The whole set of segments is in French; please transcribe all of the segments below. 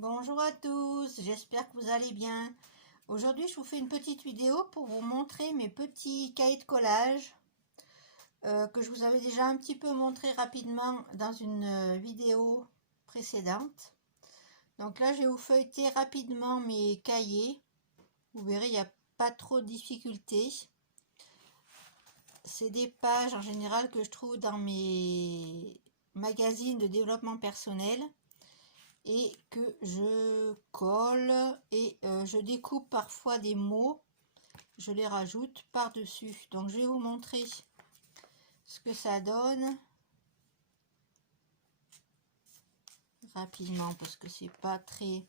Bonjour à tous, j'espère que vous allez bien. Aujourd'hui, je vous fais une petite vidéo pour vous montrer mes petits cahiers de collage que je vous avais déjà un petit peu montré rapidement dans une vidéo précédente. Donc là, je vais vous feuilleter rapidement mes cahiers. Vous verrez, il n'y a pas trop de difficultés. C'est des pages en général que je trouve dans mes magazines de développement personnel et que je colle et je découpe parfois des mots, je les rajoute par dessus. Donc je vais vous montrer ce que ça donne rapidement parce que c'est pas très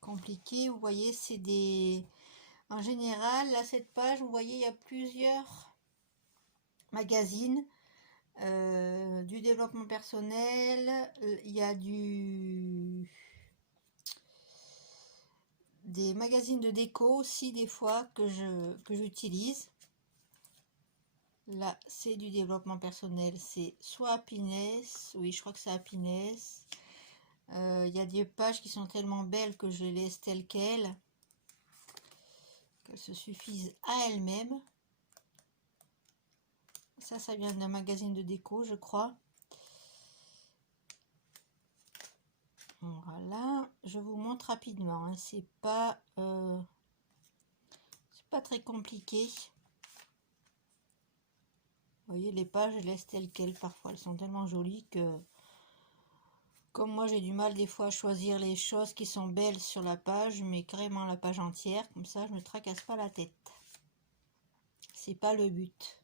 compliqué. Vous voyez, c'est des, en général là, cette page, vous voyez, il y a plusieurs magazines du développement personnel, il y a des magazines de déco aussi des fois que j'utilise. Là, c'est du développement personnel, c'est soit Happiness, oui, je crois que c'est Happiness. Il y a des pages qui sont tellement belles que je les laisse telles quelles, qu'elles se suffisent à elles-mêmes. Ça vient d'un magazine de déco, je crois. Voilà, je vous montre rapidement, hein. C'est pas très compliqué. Vous voyez, les pages, je laisse telles quelles parfois. Elles sont tellement jolies que, comme moi, j'ai du mal des fois à choisir les choses qui sont belles sur la page, mais carrément la page entière. Comme ça, je ne me tracasse pas la tête. C'est pas le but.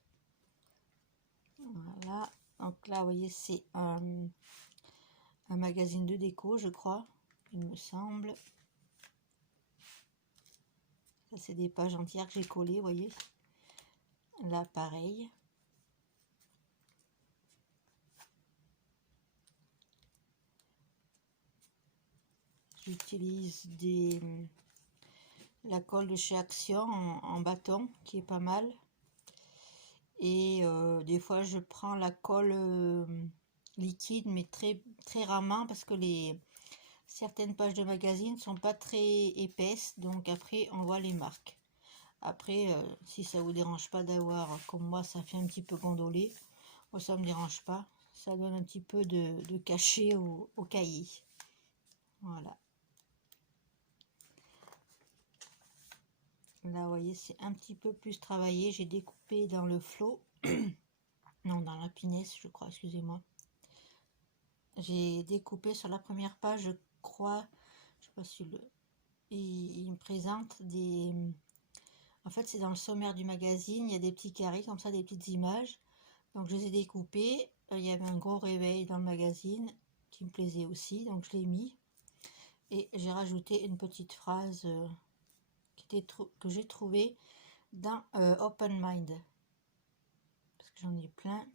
Voilà. Donc là, vous voyez, c'est un magazine de déco, je crois, il me semble. Ça, c'est des pages entières que j'ai collées, vous voyez. Là, pareil. J'utilise la colle de chez Action en bâton, qui est pas mal. Et des fois, je prends la colle liquide, mais très rarement, parce que certaines pages de magazine sont pas très épaisses, donc après, on voit les marques. Après, si ça vous dérange pas d'avoir, comme moi, ça fait un petit peu gondolé, moi, ça me dérange pas. Ça donne un petit peu de cachet au cahier. Voilà. Là, vous voyez, c'est un petit peu plus travaillé. J'ai découpé dans le flot. Non, dans la pinesse, je crois, excusez-moi. J'ai découpé sur la première page, je crois, je sais pas si il me présente des... En fait, c'est dans le sommaire du magazine, il y a des petits carrés comme ça, des petites images. Donc, je les ai découpés. Il y avait un gros réveil dans le magazine qui me plaisait aussi, donc je l'ai mis. Et j'ai rajouté une petite phrase que j'ai trouvée dans Open Mind. Parce que j'en ai plein.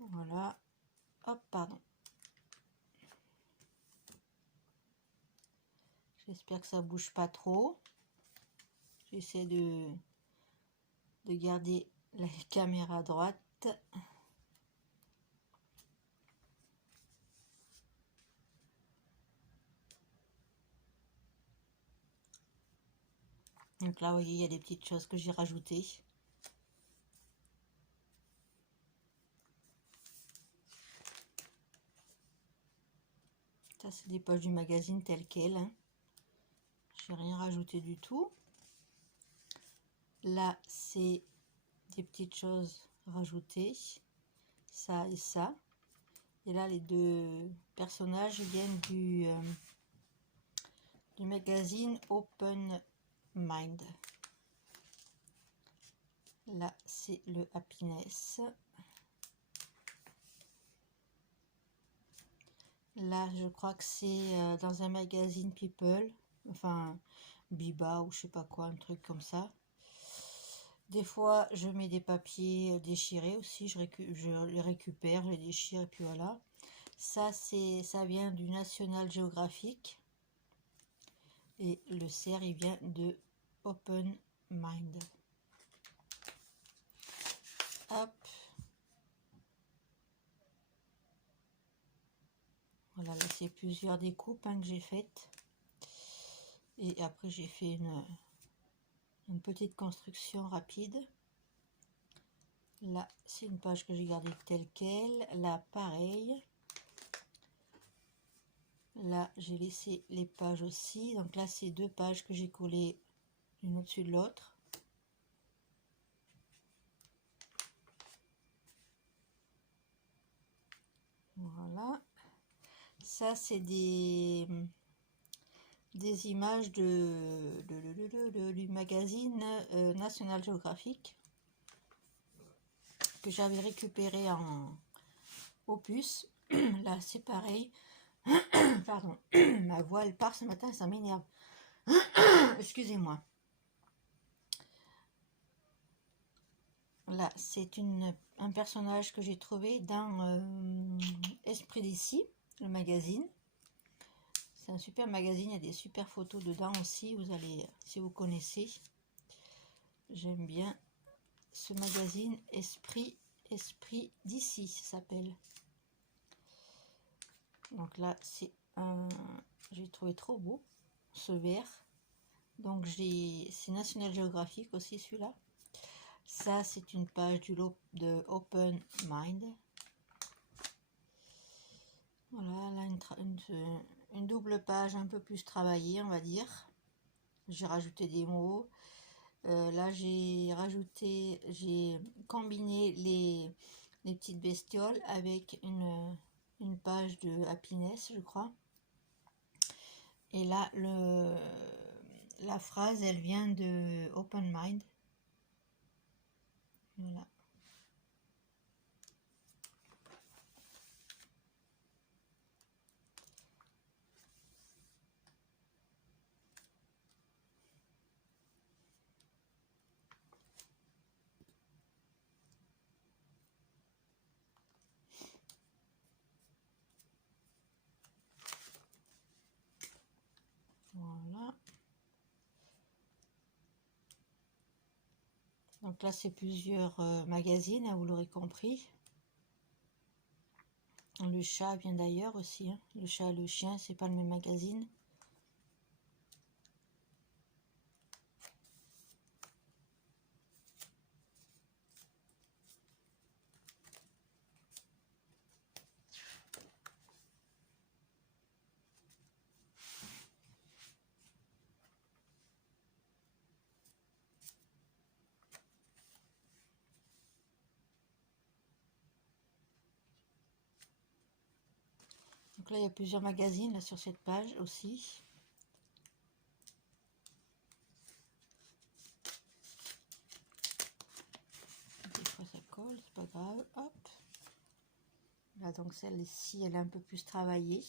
Voilà. Hop, pardon. J'espère que ça bouge pas trop. J'essaie de garder la caméra à droite. Donc là, vous voyez, il y a des petites choses que j'ai rajoutées. Ça, c'est des pages du magazine telles quelles. Hein. J'ai rien rajouté du tout. Là, c'est des petites choses rajoutées. Ça et ça. Et là, les deux personnages viennent du magazine Open Mind. Là, c'est le Happiness. Là, je crois que c'est dans un magazine People, enfin Biba ou je sais pas quoi, un truc comme ça. Des fois, je mets des papiers déchirés aussi, je les récupère, je les déchire et puis voilà. Ça vient du National Geographic et le cerf, il vient de Open Mind. Hop. Voilà, là c'est plusieurs découpes que j'ai faites. Et après j'ai fait une petite construction rapide. Là c'est une page que j'ai gardée telle quelle. Là pareil. Là j'ai laissé les pages aussi. Donc là c'est deux pages que j'ai collées l'une au-dessus de l'autre. Voilà. Ça c'est des images du magazine National Geographic que j'avais récupéré en opus. Là c'est pareil. Pardon, ma voix elle part ce matin, ça m'énerve. Excusez-moi. Là c'est un personnage que j'ai trouvé dans Esprit d'ici, le magazine. C'est un super magazine, il y a des super photos dedans aussi, vous allez, si vous connaissez. J'aime bien ce magazine Esprit d'ici, ça s'appelle. Donc là, c'est j'ai trouvé trop beau, ce vert. Donc c'est National Geographic aussi celui-là. Ça, c'est une page de Open Mind. Voilà, là une double page un peu plus travaillée, on va dire. J'ai rajouté des mots. Là, j'ai combiné les petites bestioles avec une page de happiness, je crois. Et là, la phrase, elle vient de Open Mind. Voilà. Voilà. Donc là, c'est plusieurs magazines, vous l'aurez compris. Le chat vient d'ailleurs aussi. Hein. Le chat et le chien, c'est pas le même magazine. Donc là, il y a plusieurs magazines là, sur cette page aussi. Des fois, ça colle, c'est pas grave. Hop. Là, donc celle-ci, elle est un peu plus travaillée.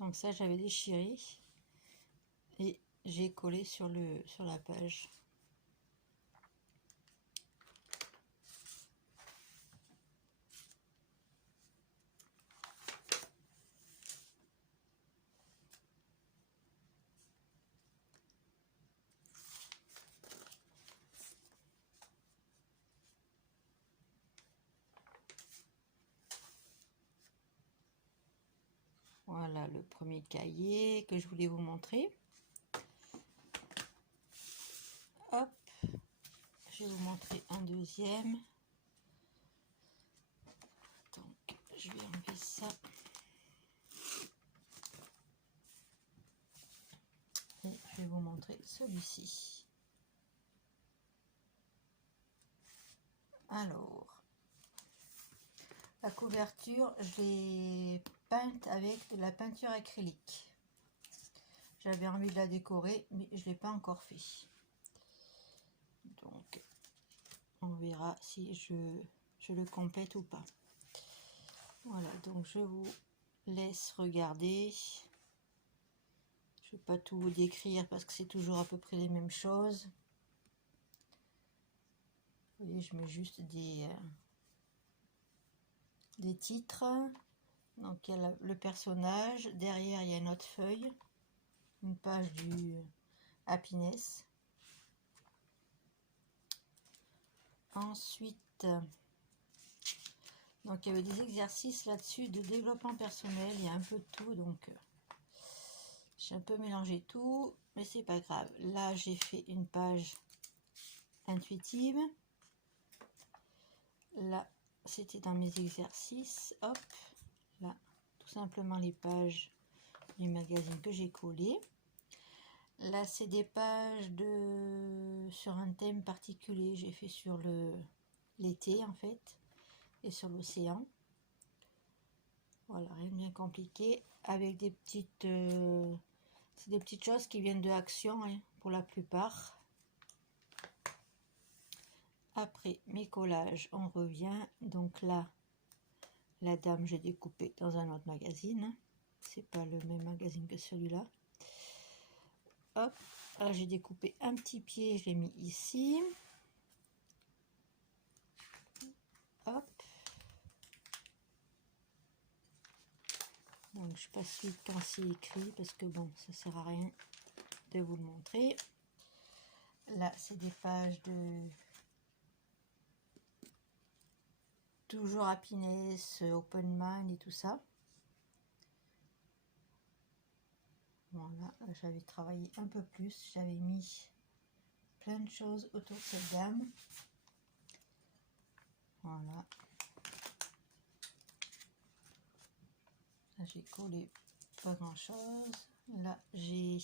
Donc ça, j'avais déchiré et j'ai collé sur la page. Voilà le premier cahier que je voulais vous montrer. Hop, je vais vous montrer un deuxième. Donc, je vais enlever ça. Et je vais vous vous montrer celui-ci. Alors, la couverture, je l'ai peinte avec de la peinture acrylique. J'avais envie de la décorer, mais je ne l'ai pas encore fait. Donc, on verra si je le complète ou pas. Voilà, donc je vous laisse regarder. Je ne vais pas tout vous décrire parce que c'est toujours à peu près les mêmes choses. Vous voyez, je mets juste des titres. Donc il y a le personnage, derrière il y a une autre feuille, une page du Happiness. Ensuite, donc il y avait des exercices là-dessus de développement personnel, il y a un peu de tout, donc j'ai un peu mélangé tout, mais c'est pas grave. Là j'ai fait une page intuitive. Là c'était dans mes exercices, hop, là tout simplement les pages du magazine que j'ai collé. Là c'est des pages sur un thème particulier, j'ai fait sur l'été en fait et sur l'océan. Voilà, rien de bien compliqué, avec des petites c'est des petites choses qui viennent de Action hein, pour la plupart. Après mes collages, on revient. Donc là, la dame, j'ai découpé dans un autre magazine. C'est pas le même magazine que celui-là. Hop, là j'ai découpé un petit pied, je l'ai mis ici. Hop. Donc je passe vite quand c'est écrit parce que bon, ça sert à rien de vous le montrer. Là, c'est des pages de toujours Happiness, Open Mind et tout ça. Voilà, j'avais travaillé un peu plus, j'avais mis plein de choses autour de cette dame. Voilà. Là, j'ai collé pas grand chose. Là, j'ai...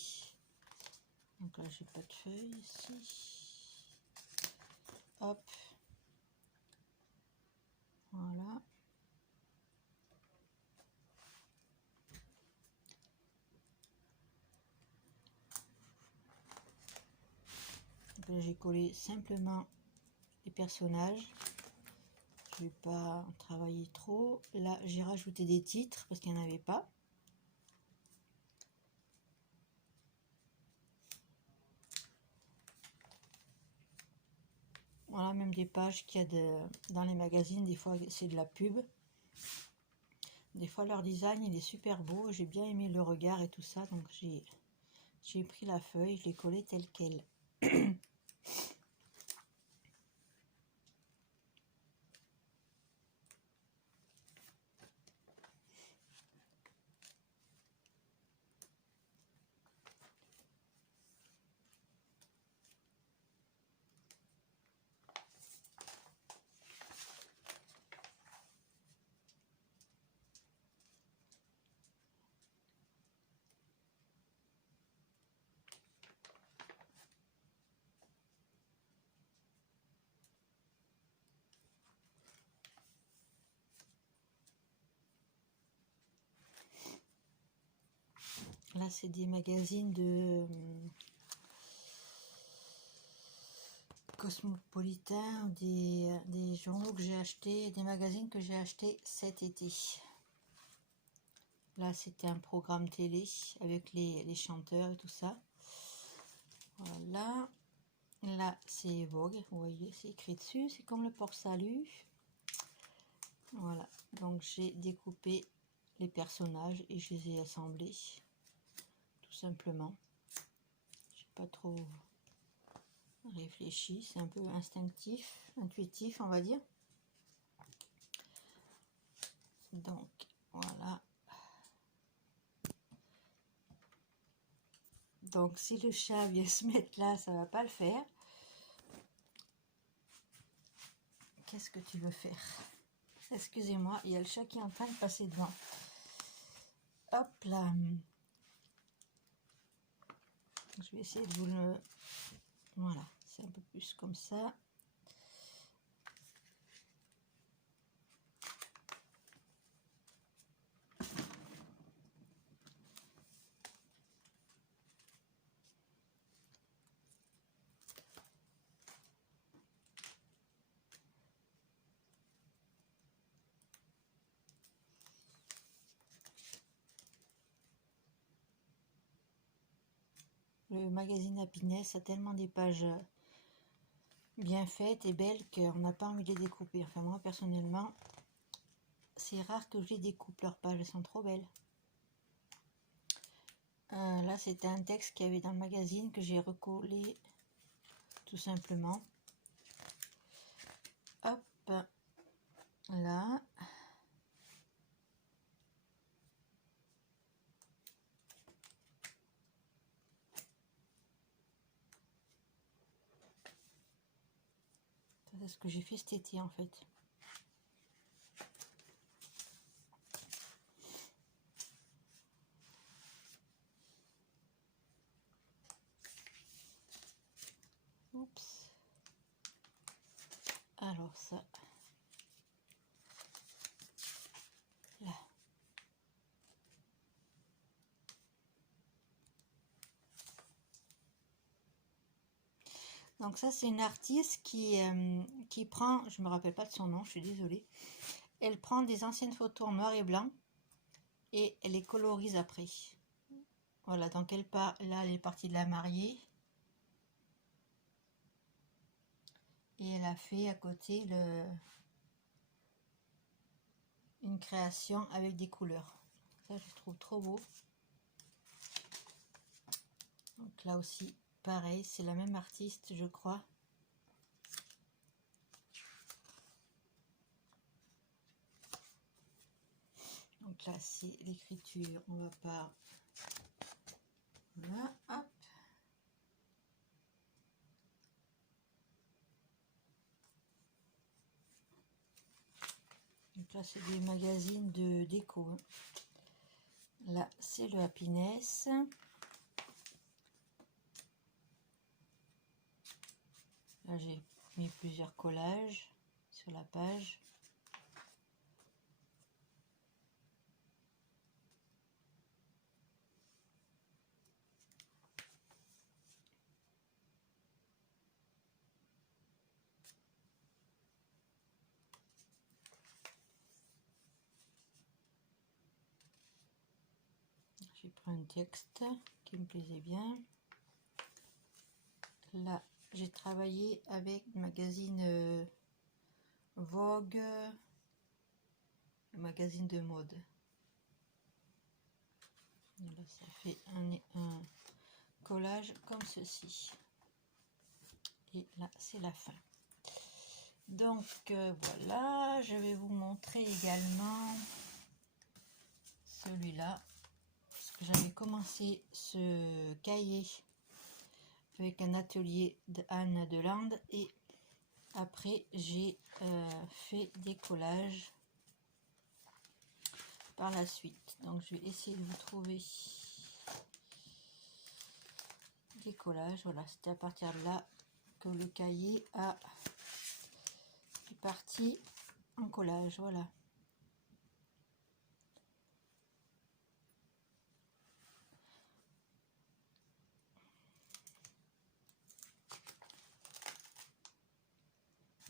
Donc là, j'ai pas de feuilles ici. Hop. Voilà. J'ai collé simplement les personnages. Je vais pas travailler trop. Là, j'ai rajouté des titres parce qu'il n'y en avait pas. Voilà, même des pages qu'il y a dans les magazines, des fois c'est de la pub. Des fois leur design il est super beau, j'ai bien aimé le regard et tout ça, donc j'ai pris la feuille, je l'ai collée telle quelle. Là, c'est des magazines de Cosmopolitan, des journaux que j'ai achetés, des magazines que j'ai achetés cet été. Là, c'était un programme télé avec les chanteurs et tout ça. Voilà. Là, c'est Vogue, vous voyez, c'est écrit dessus, c'est comme le port-salut. Voilà, donc j'ai découpé les personnages et je les ai assemblés, tout simplement. J'ai pas trop réfléchi, c'est un peu instinctif, intuitif, on va dire. Donc, voilà. Donc, si le chat vient se mettre là, ça va pas le faire. Qu'est-ce que tu veux faire? Excusez-moi, il y a le chat qui est en train de passer devant. Hop là. Je vais essayer de vous le... Voilà, c'est un peu plus comme ça. Le magazine Happiness a tellement des pages bien faites et belles qu'on n'a pas envie de les découper. Enfin moi personnellement, c'est rare que je les découpe, leurs pages, elles sont trop belles. Là c'était un texte qu'il y avait dans le magazine que j'ai recollé tout simplement. Hop, là. C'est ce que j'ai fait cet été en fait. Oups. Alors ça. Là. Donc ça c'est une artiste qui prend, je me rappelle pas de son nom, je suis désolée. Elle prend des anciennes photos en noir et blanc et elle les colorise après. Voilà, donc elle part, là elle est partie de la mariée. Et elle a fait à côté une création avec des couleurs. Ça je trouve trop beau. Donc là aussi, pareil, c'est la même artiste je crois. Donc là c'est l'écriture, on va pas... Voilà, hop. Donc là c'est des magazines de déco. Hein. Là c'est le Happiness. Là j'ai mis plusieurs collages sur la page. J'ai pris un texte qui me plaisait bien. Là, j'ai travaillé avec le magazine Vogue, le magazine de mode. Là, ça fait un collage comme ceci. Et là, c'est la fin. Donc, voilà, je vais vous montrer également celui-là. Parce que j'avais commencé ce cahier avec un atelier d'Anne Delande et après j'ai fait des collages par la suite. Donc je vais essayer de vous trouver des collages. Voilà, c'était à partir de là que le cahier est parti en collage. Voilà.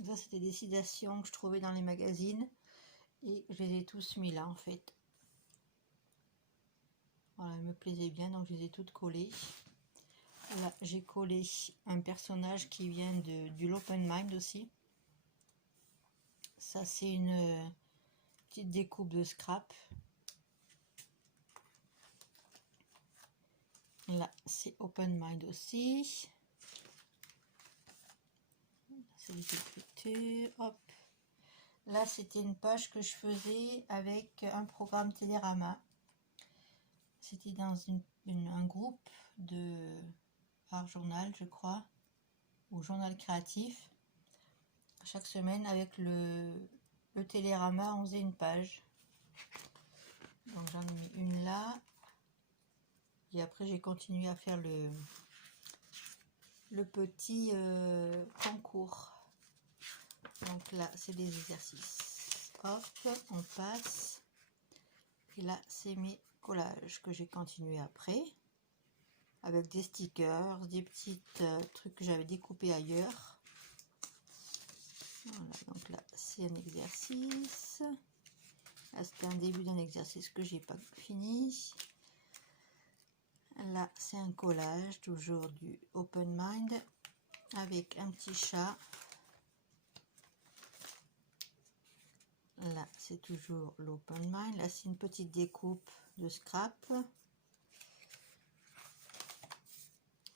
Ça, c'était des citations que je trouvais dans les magazines et je les ai tous mis là en fait. Voilà, elles me plaisaient bien donc je les ai toutes collées. Là, j'ai collé un personnage qui vient du l'Open Mind aussi. Ça, c'est une petite découpe de scrap. Là, c'est Open Mind aussi. C'est les écritures. Hop. Là, c'était une page que je faisais avec un programme Télérama. C'était dans un groupe de Art Journal, je crois, ou Journal Créatif. Chaque semaine, avec le Télérama, on faisait une page. Donc, j'en ai mis une là. Et après, j'ai continué à faire le petit concours. Donc là, c'est des exercices. Hop, on passe. Et là, c'est mes collages que j'ai continué après. Avec des stickers, des petits trucs que j'avais découpés ailleurs. Voilà, donc là, c'est un exercice. Là, c'était un début d'un exercice que j'ai pas fini. Là, c'est un collage, toujours du Open Mind, avec un petit chat. Là, c'est toujours l'Open Mind. Là, c'est une petite découpe de scrap.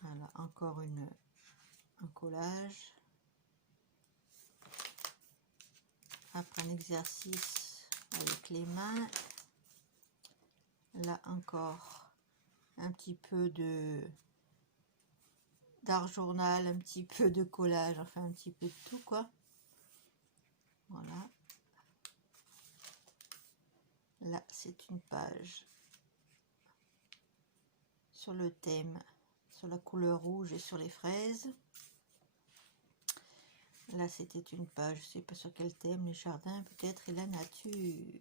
Voilà, encore un collage. Après un exercice avec les mains. Là, encore un petit peu d'art journal, un petit peu de collage, enfin un petit peu de tout, quoi. Voilà. Là, c'est une page sur le thème, sur la couleur rouge et sur les fraises. Là, c'était une page, je sais pas sur quel thème, les jardins peut-être et la nature.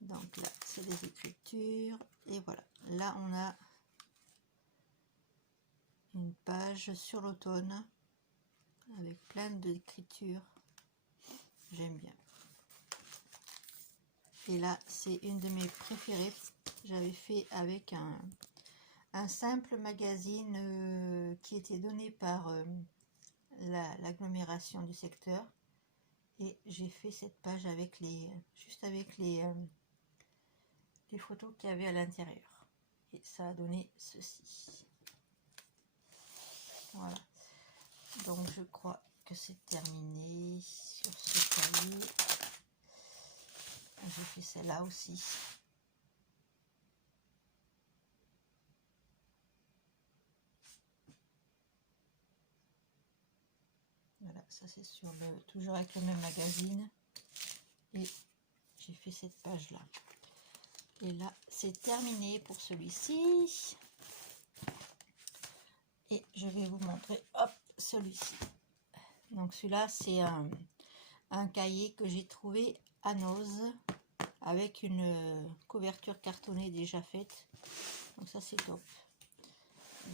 Donc là, c'est les écritures. Et voilà, là, on a une page sur l'automne avec plein d'écritures. J'aime bien. Et là, c'est une de mes préférées. J'avais fait avec un simple magazine qui était donné par l'agglomération du secteur. Et j'ai fait cette page avec juste avec les photos qu'il y avait à l'intérieur. Et ça a donné ceci. Voilà. Donc je crois que c'est terminé sur ce cahier. J'ai fait celle-là aussi. Voilà, ça c'est sur toujours avec le même magazine. Et j'ai fait cette page là. Et là, c'est terminé pour celui-ci. Et je vais vous montrer, hop, celui-ci. Donc celui-là, c'est un cahier que j'ai trouvé à Noz avec une couverture cartonnée déjà faite. Donc ça, c'est top.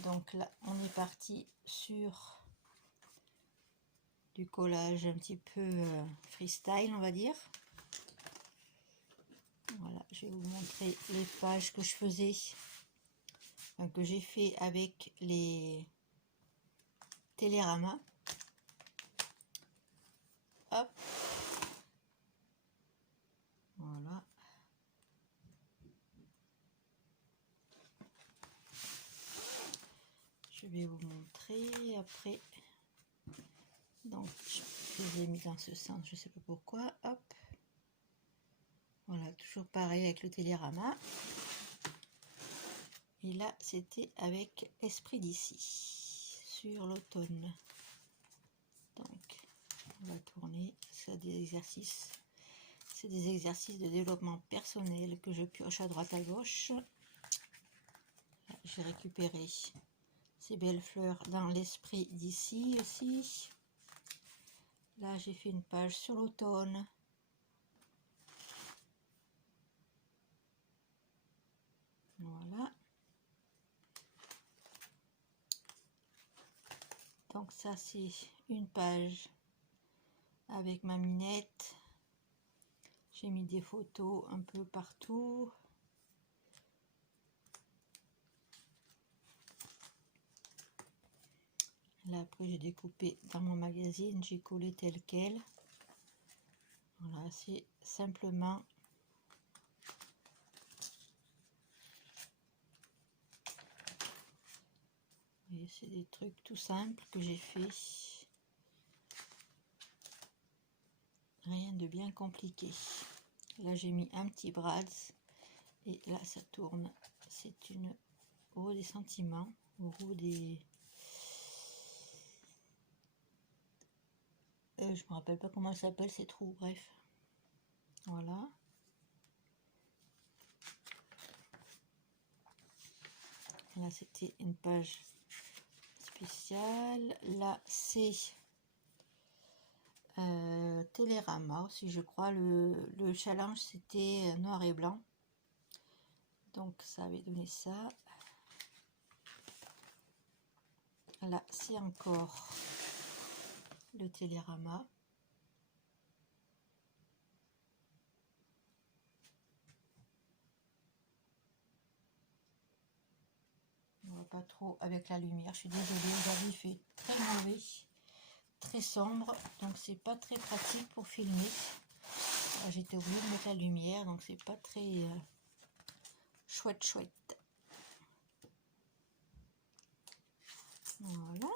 Donc là, on est parti sur du collage un petit peu freestyle, on va dire. Voilà, je vais vous montrer les pages que je faisais, enfin, que j'ai fait avec les téléramas. Hop. Voilà. Je vais vous montrer après. Donc, je les ai mis dans ce sens, je sais pas pourquoi. Hop. Voilà, toujours pareil avec le télérama. Et là, c'était avec Esprit d'ici, sur l'automne. Donc, on va tourner. C'est des exercices. C'est des exercices de développement personnel que je pioche à droite à gauche. J'ai récupéré ces belles fleurs dans l'Esprit d'ici aussi. Là, j'ai fait une page sur l'automne. Voilà. Donc ça, c'est une page avec ma minette. J'ai mis des photos un peu partout. Là, après, j'ai découpé dans mon magazine, j'ai collé tel quel. Voilà, c'est simplement c'est des trucs tout simples que j'ai fait. Rien de bien compliqué. Là, j'ai mis un petit brads et là, ça tourne. C'est une roue des sentiments, roue des... je me rappelle pas comment elle s'appelle cette roue, bref. Voilà. Là, c'était une page spécial. Là, c'est Télérama aussi, je crois. Le challenge, c'était noir et blanc. Donc, ça avait donné ça. Là, c'est encore le Télérama. On voit pas trop avec la lumière. Je suis désolée, aujourd'hui il fait très mauvais, très sombre, donc c'est pas très pratique pour filmer. J'étais obligée de mettre la lumière, donc c'est pas très chouette. Voilà.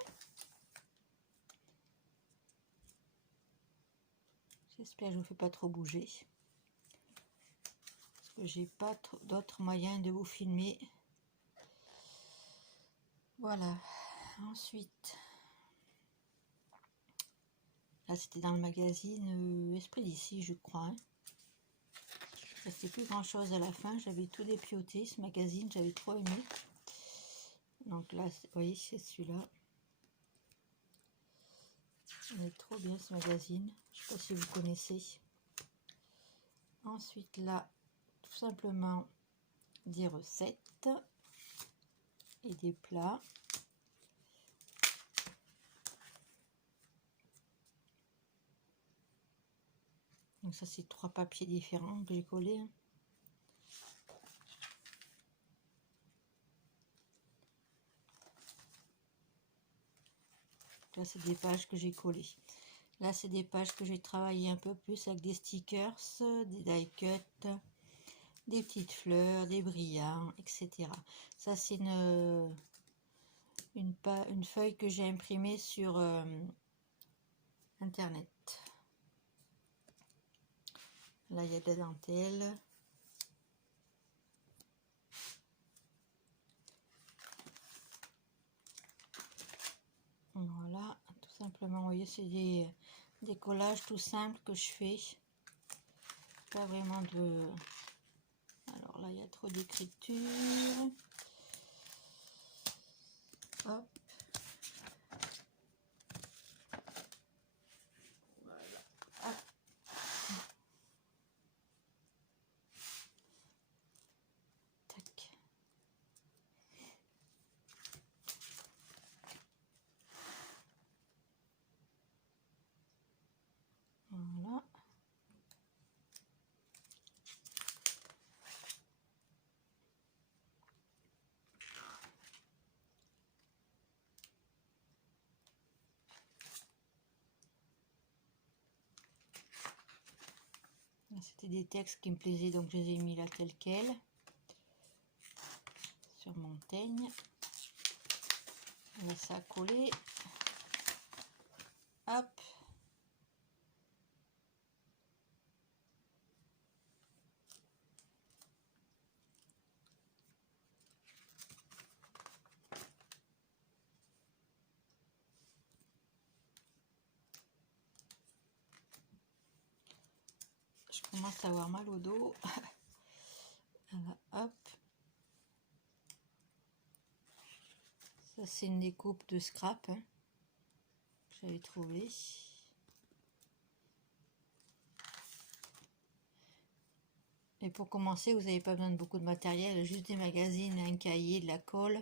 J'espère que je vous fais pas trop bouger. Parce que j'ai pas d'autres moyens de vous filmer. Voilà. Ensuite, là c'était dans le magazine Esprit d'ici, je crois. Hein. Il restait plus grand chose à la fin. J'avais tout dépioté, ce magazine, j'avais trop aimé. Donc là, vous voyez, c'est celui-là. Il est trop bien ce magazine. Je ne sais pas si vous connaissez. Ensuite là, tout simplement des recettes et des plats. Donc ça c'est 3 papiers différents que j'ai collés. Hein. Là c'est des pages que j'ai collées. Là c'est des pages que j'ai travaillé un peu plus avec des stickers, des die cuts, des petites fleurs, des brillants, etc. Ça c'est une feuille que j'ai imprimée sur internet. Là il y a de la dentelle. Voilà, tout simplement, vous voyez, c'est des collages tout simples que je fais. Pas vraiment de... Alors là, il y a trop d'écriture. Hop. Voilà. Hop. Tac. Voilà. C'était des textes qui me plaisaient, donc je les ai mis là tel quel. Sur Montaigne. On va ça coller. Hop. Je commence à avoir mal au dos. Voilà, hop. Ça c'est une découpe de scrap hein, que j'avais trouvé. Et pour commencer, vous n'avez pas besoin de beaucoup de matériel, juste des magazines, un cahier, de la colle,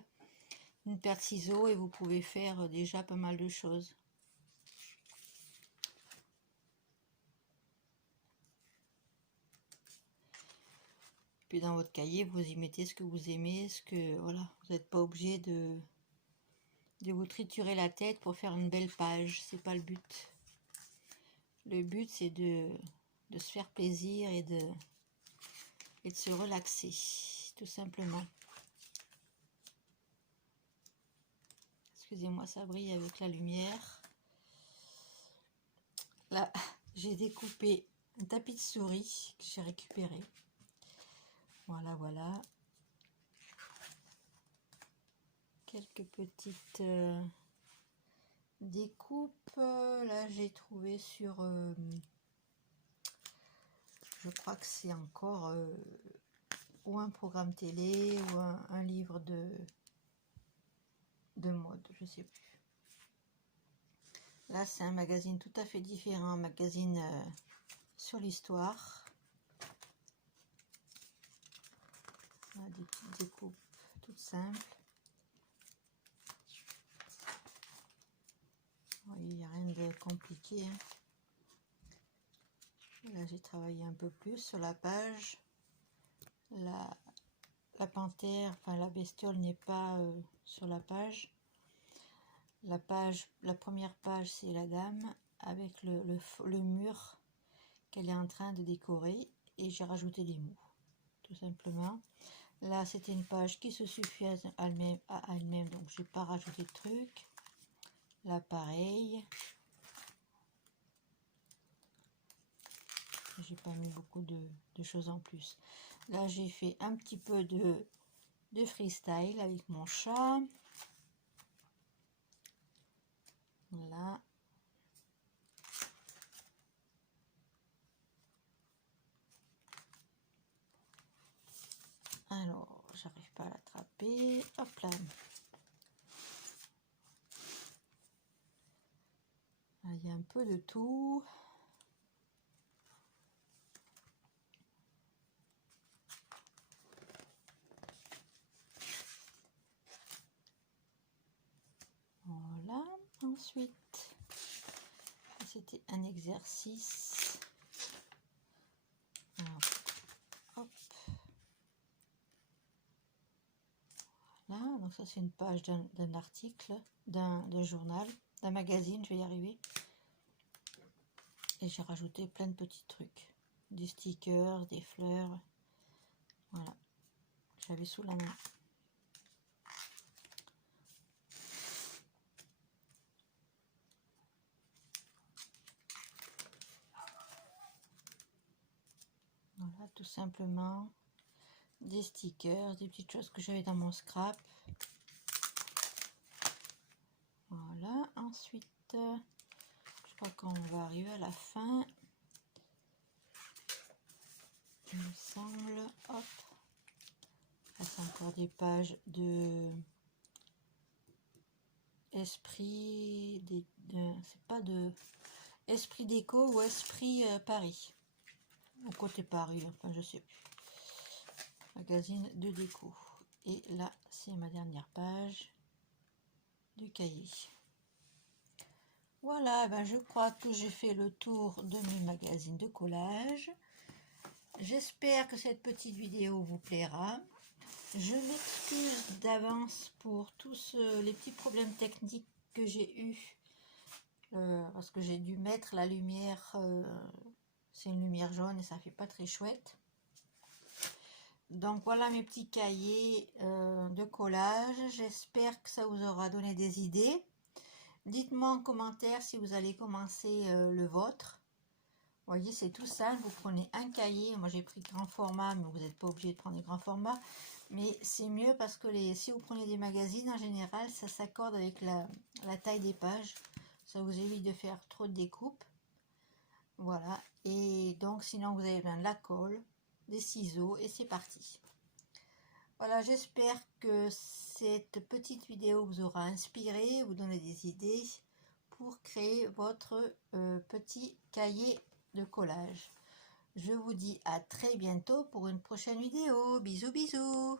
une paire de ciseaux et vous pouvez faire déjà pas mal de choses. Puis dans votre cahier, vous y mettez ce que vous aimez, ce que voilà, vous n'êtes pas obligé de vous triturer la tête pour faire une belle page, c'est pas le but. Le but c'est de se faire plaisir et de se relaxer, tout simplement. Excusez-moi, ça brille avec la lumière. Là, j'ai découpé un tapis de souris que j'ai récupéré. Voilà, voilà. Quelques petites découpes. Là, j'ai trouvé sur... je crois que c'est encore ou un programme télé ou un livre de mode, je sais plus. Là, c'est un magazine tout à fait différent, un magazine sur l'histoire. Des petites découpes toutes simples. Il n'y a rien de compliqué. Hein. Là, j'ai travaillé un peu plus sur la page. La panthère, enfin la bestiole n'est pas sur la page. La première page, c'est la dame avec le mur qu'elle est en train de décorer. Et j'ai rajouté les mots, tout simplement. Là, c'était une page qui se suffit à elle-même, donc j'ai pas rajouté de trucs. Là, pareil. J'ai pas mis beaucoup de choses en plus. Là, j'ai fait un petit peu de freestyle avec mon chat. Voilà. Alors, j'arrive pas à l'attraper. Hop là. Il y a un peu de tout. Voilà. Ensuite, c'était un exercice. Alors, hop. Voilà. Donc ça, c'est une page d'un article, d'un journal, d'un magazine. Je vais y arriver. Et j'ai rajouté plein de petits trucs. Des stickers, des fleurs. Voilà. J'avais sous la main. Voilà, tout simplement des stickers, des petites choses que j'avais dans mon scrap. Voilà, ensuite, je crois qu'on va arriver à la fin. Il me semble, hop. Là, c'est encore des pages de esprit, c'est pas de esprit déco ou esprit Paris. Au côté Paris, enfin je sais plus. Magazine de déco. Et là, c'est ma dernière page du cahier. Voilà, ben je crois que j'ai fait le tour de mes magazines de collage. J'espère que cette petite vidéo vous plaira. Je m'excuse d'avance pour tous les petits problèmes techniques que j'ai eus. Parce que j'ai dû mettre la lumière, c'est une lumière jaune et ça fait pas très chouette. Donc voilà mes petits cahiers de collage. J'espère que ça vous aura donné des idées. Dites-moi en commentaire si vous allez commencer le vôtre. Vous voyez, c'est tout simple. Vous prenez un cahier. Moi, j'ai pris grand format, mais vous n'êtes pas obligé de prendre des grands formats. Mais c'est mieux parce que si vous prenez des magazines, en général, ça s'accorde avec la taille des pages. Ça vous évite de faire trop de découpes. Voilà. Et donc, sinon, vous avez besoin de la colle, des ciseaux et c'est parti. Voilà, j'espère que cette petite vidéo vous aura inspiré, vous donner des idées pour créer votre petit cahier de collage. Je vous dis à très bientôt pour une prochaine vidéo. Bisous bisous.